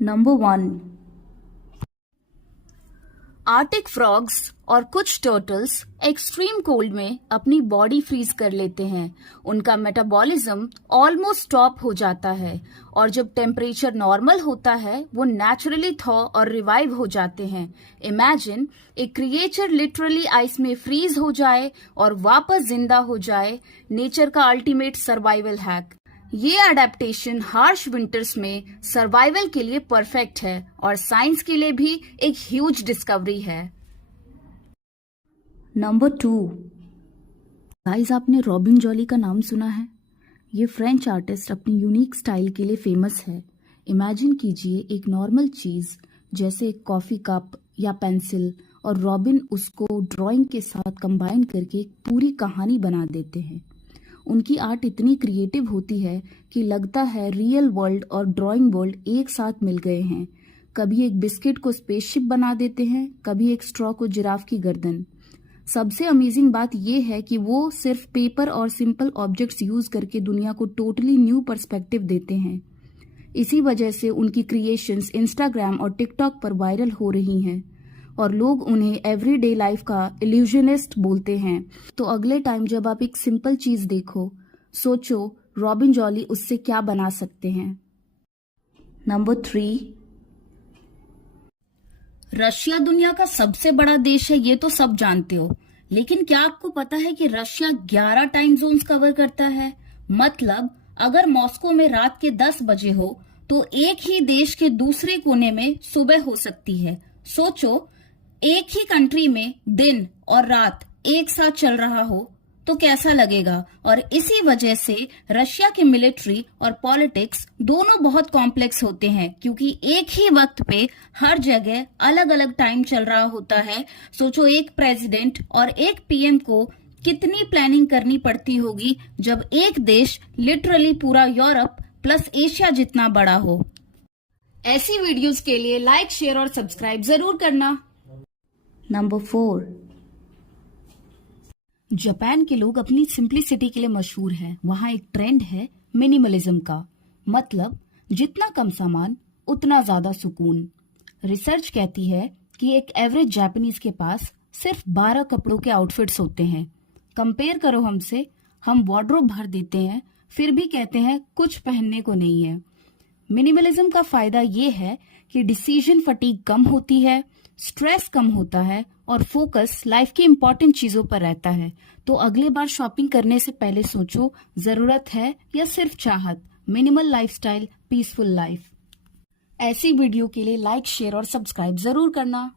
Number 1। Arctic frogs और कुछ turtles extreme cold में अपनी बॉडी फ्रीज कर लेते हैं। उनका मेटाबॉलिज्म ऑलमोस्ट स्टॉप हो जाता है और जब टेम्परेचर नॉर्मल होता है वो नेचुरली थॉ और रिवाइव हो जाते हैं। इमेजिन एक क्रिएचर लिटरली आइस में फ्रीज हो जाए और वापस जिंदा हो जाए। नेचर का अल्टीमेट सर्वाइवल हैक। ये अडेप्टेशन हार्श विंटर्स में सर्वाइवल के लिए परफेक्ट है और साइंस के लिए भी एक ह्यूज डिस्कवरी है। नंबर 2। गाइस, आपने रॉबिन जॉली का नाम सुना है? ये फ्रेंच आर्टिस्ट अपनी यूनिक स्टाइल के लिए फेमस है। इमेजिन कीजिए एक नॉर्मल चीज़ जैसे एक कॉफ़ी कप या पेंसिल, और रॉबिन उसको ड्राइंग के साथ कंबाइन करके एक पूरी कहानी बना देते हैं। उनकी आर्ट इतनी क्रिएटिव होती है कि लगता है रियल वर्ल्ड और ड्राइंग वर्ल्ड एक साथ मिल गए हैं। कभी एक बिस्किट को स्पेसशिप बना देते हैं, कभी एक स्ट्रॉ को जिराफ की गर्दन। सबसे अमेजिंग बात यह है कि वो सिर्फ पेपर और सिंपल ऑब्जेक्ट्स यूज करके दुनिया को टोटली न्यू पर्सपेक्टिव देते हैं। इसी वजह से उनकी क्रिएशंस इंस्टाग्राम और टिकटॉक पर वायरल हो रही हैं और लोग उन्हें एवरीडे लाइफ का इल्यूजनिस्ट बोलते हैं। तो अगले टाइम जब आप एक सिंपल चीज देखो, सोचो रॉबिन जॉली उससे क्या बना सकते हैं। नंबर 3। रशिया दुनिया का सबसे बड़ा देश है, ये तो सब जानते हो, लेकिन क्या आपको पता है कि रशिया 11 टाइम जोन्स कवर करता है? मतलब अगर मॉस्को में रात के 10 बजे हो तो एक ही देश के दूसरे कोने में सुबह हो सकती है। सोचो, एक ही कंट्री में दिन और रात एक साथ चल रहा हो तो कैसा लगेगा। और इसी वजह से रशिया की मिलिट्री और पॉलिटिक्स दोनों बहुत कॉम्प्लेक्स होते हैं, क्योंकि एक ही वक्त पे हर जगह अलग अलग टाइम चल रहा होता है। सोचो, एक प्रेसिडेंट और एक पीएम को कितनी प्लानिंग करनी पड़ती होगी जब एक देश लिटरली पूरा यूरोप प्लस एशिया जितना बड़ा हो। ऐसी वीडियोस के लिए लाइक, शेयर और सब्सक्राइब जरूर करना। नंबर 4। जापान के लोग अपनी सिंप्लिसिटी के लिए मशहूर हैं। वहाँ एक ट्रेंड है मिनिमलिज्म का, मतलब जितना कम सामान उतना ज्यादा सुकून। रिसर्च कहती है कि एक एवरेज जापानीज के पास सिर्फ 12 कपड़ों के आउटफिट्स होते हैं। कंपेयर करो हमसे, हम वार्डरोब भर देते हैं फिर भी कहते हैं कुछ पहनने को नहीं है। मिनिमलिज्म का फायदा ये है कि डिसीजन फटीग कम होती है, स्ट्रेस कम होता है और फोकस लाइफ की इंपॉर्टेंट चीजों पर रहता है। तो अगले बार शॉपिंग करने से पहले सोचो, जरूरत है या सिर्फ चाहत। Minimal lifestyle, peaceful life. ऐसी वीडियो के लिए लाइक, शेयर और सब्सक्राइब जरूर करना।